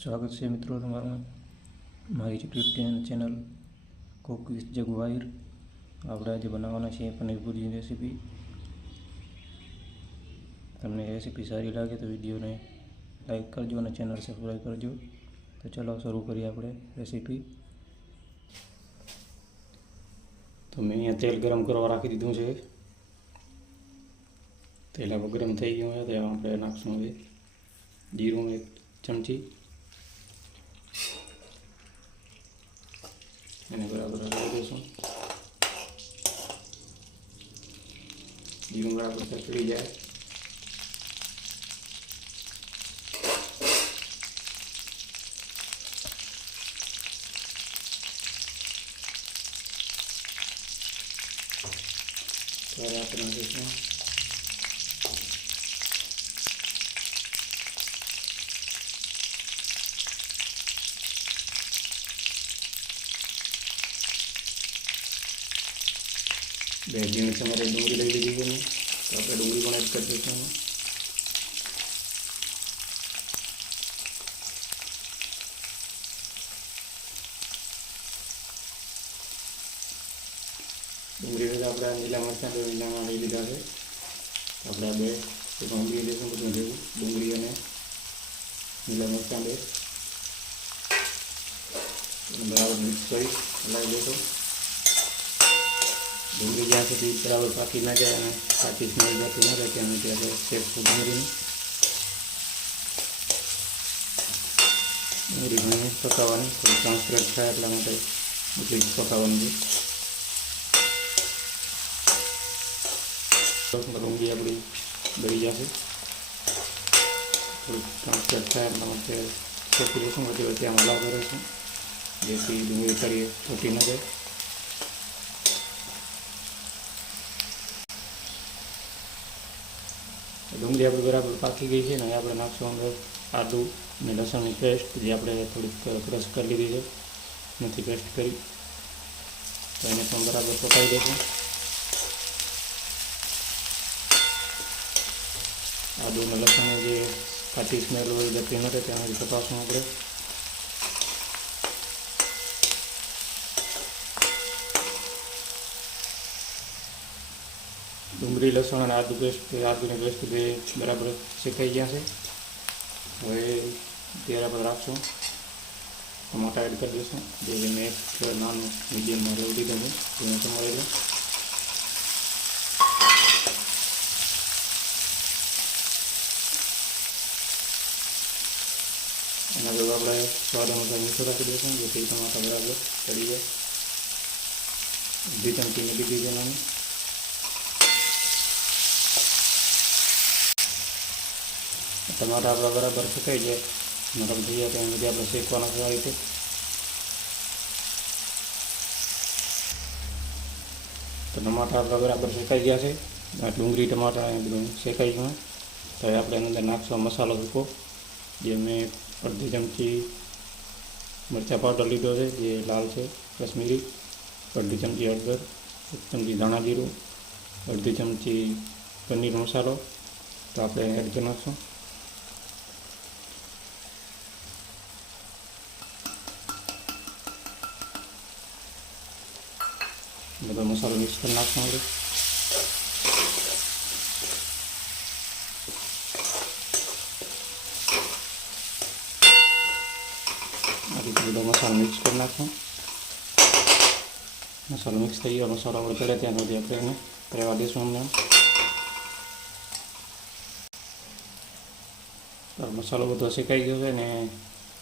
સ્વાગત છે મિત્રો તમારું મારી યુટ્યુબ ચેનલ કુક વિથ જગવાઈર. આપણે આજે બનાવવાના છીએ પનીર ભુરજીની રેસીપી. તમને રેસીપી સારી લાગે તો વિડીયોને લાઈક કરજો અને ચેનલ સબસ્ક્રાઈબ કરજો. તો ચલો શરૂ કરીએ આપણે રેસીપી. તો મેં અહીંયા તેલ ગરમ કરવા રાખી દીધું છે. તેલ આપણે ગરમ થઈ ગયું છે તો આપણે નાખશું હવે જીરું 1 ચમચી. એને બરાબર હલાવી દઈશું. જીરું બરાબર ચડી જાય ત્યારે આપણે નાખીશું બે ઝીણી સમારે ડુંગળી લઈ લીધી છે. તો આપણે ડુંગળી પણ એડ કરી દઈશું. ડુંગળી આપણે લીલા મરચાં લીલામાં લઈ લીધા છે. આપણે આ બે ડુંગળી દઈશું બધું જેવું ડુંગળી અને લીલા મરચાં બે બરાબર મિક્સ કરી હલાવી દઈશું. ડુંગળી જ્યાં સુધી બરાબર પાકી ના જાય અને કાચી સ્મેલ જતી ન રહે ત્યાં સુધી આપણે શેકશું ડુંગળી ઘણી પકાવવાની, થોડી ટ્રાન્સપરન્ટ થાય એટલા માટે એટલી જ પકાવવાની છે. ડુંગળી આપણી બળી જશે, થોડીક ટ્રાન્સપરન્ટ થાય એટલા માટે શેકી દઈશું. પછી વચ્ચે આમ હલાવતો રહીશું જેથી ડુંગળી તળીએ તૂટી ન જાય. ડુંગળી આપણે બરાબર પાકી ગઈ છે ને આપણે નાખશું અંદર આદું અને લસણની પેસ્ટ જે આપણે થોડીક ક્રશ કરી લીધી છે, નથી પેસ્ટ કરી. તો એને પણ બરાબર પકાવી દઈશું. આદું અને લસણની જે કાચી સ્મેલ હોય જતી ન રહે ત્યાં પકાવશું આપણે. ડુંગળી લસણ અને આદુની પેસ્ટ બે બરાબર શેકાઈ ગયા છે. હવે તેલ આપણે રાખશું. ટમાટા એડ કરી દઈશું. જે મેં એક નાનું મીડિયમમાં રેવું દીધું છે એને સમારી લઉં. એના જોડે આપણે સ્વાદ અનુસાર મીઠું રાખી દઈશું જેથી ટમાટા બરાબર ચડી જાય. 2 ચમચી મેં દીધી છે નાની. ટમાટા આપણા બરાબર સુકાઈ જાય, નરમ થઈ જાય ત્યાં સુધી આપણે શેકવાના છે. આ રીતે તો ટમાટા આપણા બરાબર શેકાઈ ગયા છે. ડુંગળી ટમાટા એ બધું શેકાઈ ગયું. તો હવે આપણે એની અંદર નાખશું મસાલો સૂકો, જે મેં 1/2 ચમચી મરચાં પાવડર લીધો છે જે લાલ છે કશ્મીરી, 1/2 ચમચી હળદર, 1 ચમચી ધાણા જીરું, 1/2 ચમચી પનીર મસાલો. તો આપણે એડ કરી નાખશું. બધો મસાલો મિક્સ કરી નાખશું આપણે. આ રીતે બધો મસાલો મિક્સ કરી નાખશું. મસાલો મિક્સ થઈ ગયો. મસાલો આપણે ચડે ત્યાં સુધી આપણે એને રહેવા દઈશું. અમને મસાલો બધો શેકાઈ ગયો છે ને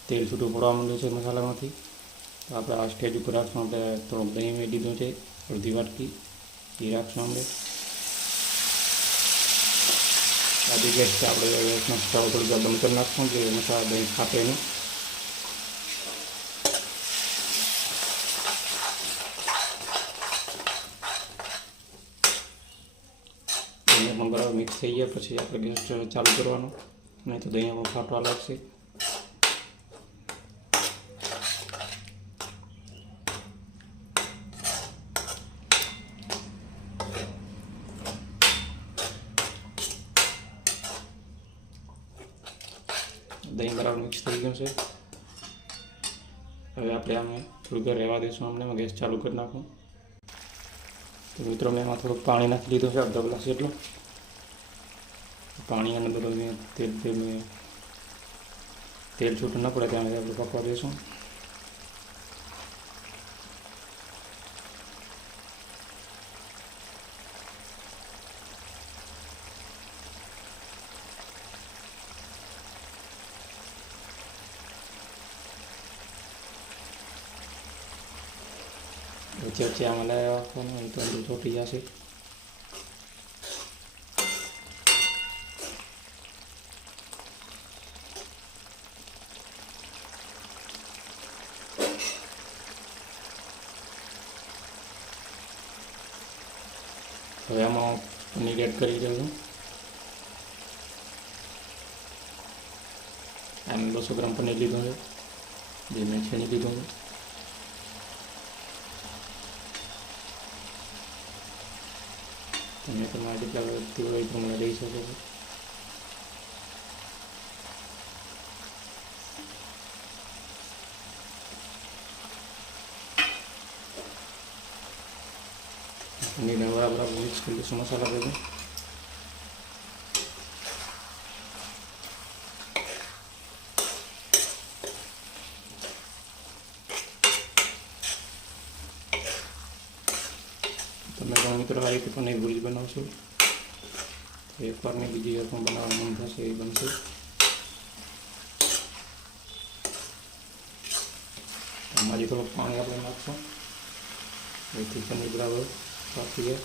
તેલ છૂટું પડવા માંડ્યું છે મસાલામાંથી. તો આપણે આ સ્ટેજ ઉપર રાખશું. આપણે થોડુંક દહીં મેં દીધું છે, અડધી વાટકી એ રાખશું અંદર. આધી ગેસ આપણે સ્ટવ થોડીક વાર બંધ કરી નાખશું કે મસાલા દહીં ફાટે નહીં. દહીં પણ બરાબર મિક્સ થઈ ગયા પછી આપણે ગેસ ચાલુ કરવાનો, નહીં તો દહીં પણ ફાટવા લાગશે. દહીં બરાબર મિક્સ થઈ ગયું છે. હવે આપણે આને થોડીક વાર રહેવા દઈશું. અમને ગેસ ચાલુ કરી નાખું. તો મિત્રો મેં એમાં થોડુંક પાણી નાખી લીધું છે, અડધો ગ્લાસ જેટલું પાણી. અને બધું મેં તેલ છૂટું ન પડે ત્યાં આપણે પકવા દઈશું. વચ્ચે વચ્ચે આમાં લાવી રાખવાનું, તો ચોટી જશે. હવે આમાં પનીર એડ કરી દઉં. આમ 200 ગ્રામ પનીર લીધું છે, જે મેં છીણી લીધું છે. તમે તમારા જેટલા વ્યક્તિ હોય એ પ્રમાણે લઈ શકો છો. પનીરને બરાબર મિક્સ કરી દઈશું મસાલા ભેગું. તમે પણ મિત્રો આ રીતે પનીર ભુરજી બનાવશો તો એકવારની બીજી વાર પણ બનાવવાનું મન થશે, એ બનશે. આમાં જે થોડુંક પાણી આપણે નાખશું, એથી પનીર બરાબર પાકી જાય.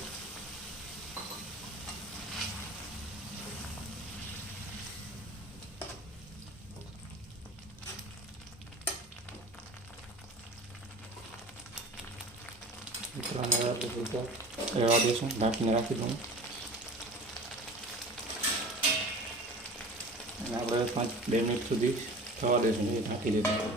રહેવા દઈશું, ઢાંકીને રાખી દઉં. અને આપણે 2 મિનિટ સુધી થવા દઈશું, એ ઢાંકી દઈશું.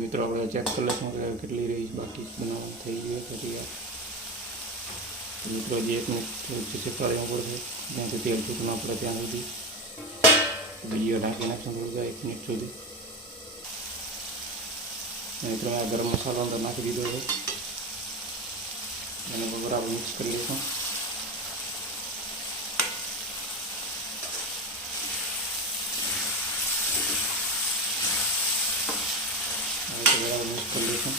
મિત્રો આપણે ચેક કરી લઈશું કે કેટલી રહી બાકી બનાવવાનું થઈ ગયું પછી. મિત્રો જે 1 મિનિટ શેકવા દેવું પડશે, જ્યાં સુધી તેલ છૂટું ના પડે ત્યાં સુધી. બીજી ઢાંકી નાખશું થોડું 1 મિનિટ સુધી. મિત્રો મેં ગરમ મસાલો અંદર નાખી દીધો છે, એને બરાબર મિક્સ કરી લઈશું. બરાબર મિક્સ કરી લઈશું.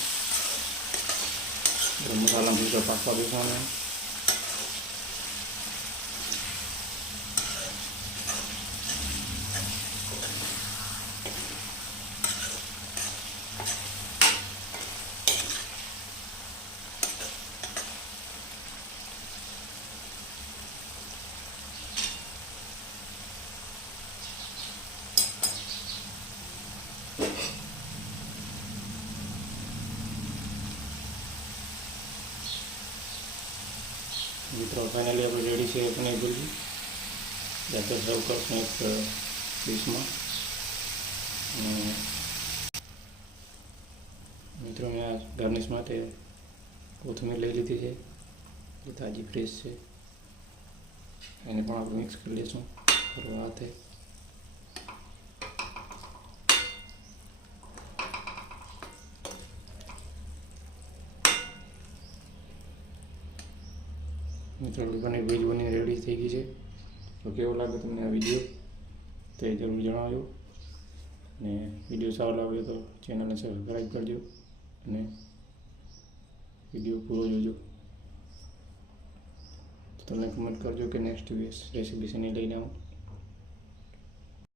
ગરમ મસાલા બીજો પાકવા દઈશું અમે. મિત્રો ફાઇનલી આપણે રેડી છે પનીર ભુરજી. જાતે સર્વ કરશું એક ડીશમાં. અને મિત્રો મેં આ ગાર્નિશ માટે કોથમીર લઈ લીધી છે, જે તાજી ફ્રેશ છે. એને પણ આપણે મિક્સ કરી લઈશું ફરવા હાથે. મિત્રો પનીર ભુરજી બની રેડી થઈ ગઈ છે. તો કેવો લાગે તમને આ વિડીયો તે જરૂર જણાવજો. અને વિડીયો સારો લાગ્યો તો ચેનલને સબસ્ક્રાઈબ કરજો અને વિડીયો પૂરો જોજો. તો તમે કમેન્ટ કરજો કે નેક્સ્ટ રેસીપી શેની લઈને આવું.